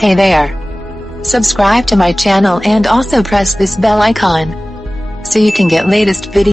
Hey there! Subscribe to my channel and also press this bell icon so you can get latest videos.